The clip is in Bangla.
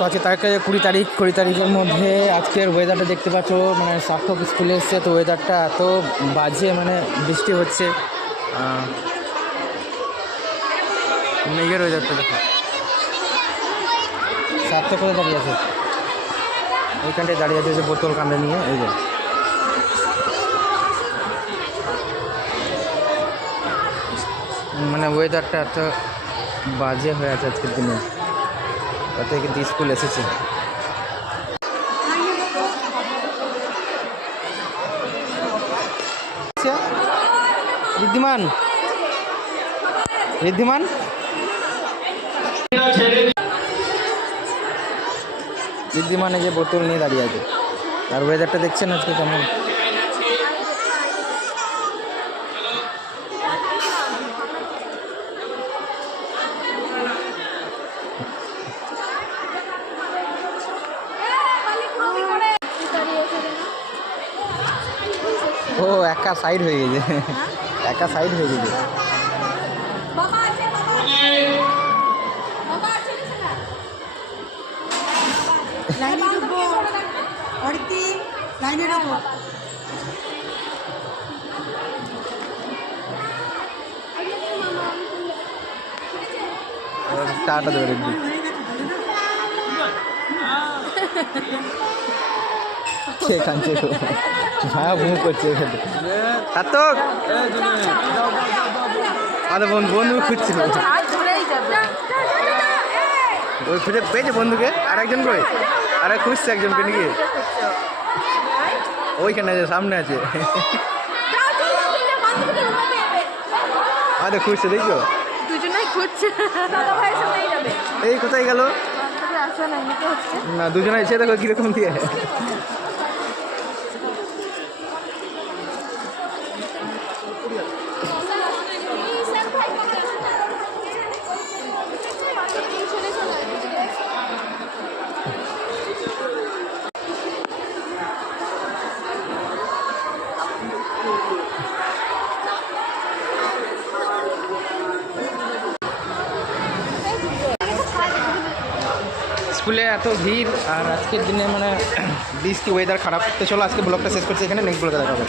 তো আজকে তারিখ 20 তারিখের মধ্যে আজকের ওয়েদারটা দেখতে পাচ্ছ, মানে সার্থক স্কুলে এসছে তো ওয়েদারটা এত বাজে, মানে বৃষ্টি হচ্ছে, মেঘের ওয়েদারটা দেখো। সার্থক কোথায় দাঁড়িয়ে আছে? ওইখানটায় দাঁড়িয়ে আছে, যে বোতল কাঁধে নিয়ে। এই যে মানে ওয়েদারটা এত বাজে হয়ে আছে আজকের দিনে, তাতে কিন্তু স্কুল এসেছে। ঋদ্ধিমান ঋদ্ধিমান ঋদ্ধিমান এই যে বোতল নিয়ে দাঁড়িয়ে আছে। আর ওয়েদারটা দেখছেন আজকে কেমন। ও একা সাইড হয়ে গেছে, একা সাইড হয়ে গেছে। টাটা দেবে কে কাঁদছে, ভায়া ভুঁ করছে এখানে। কার্তক আরে বন্ধু খুঁজছিল, ওই খুঁজে পেয়েছে বন্ধুকে। আর একজন কই? আরে খুঁজছে একজনকে নাকি, ওইখানে আছে, সামনে আছে। আরে খুঁজছে, দেখছো দুজনেই খুঁজছে। এই কোথায় গেল না, দুজনে এসে দেখো কিরকম দিয়ে। স্কুলে এত ভিড়, আর আজকের দিনে মানে বৃষ্টি, ওয়েদার খারাপ। তো চলো আজকে ব্লগটা শেষ করছি এখানে, নেক্সট ব্লগে দেখা হবে।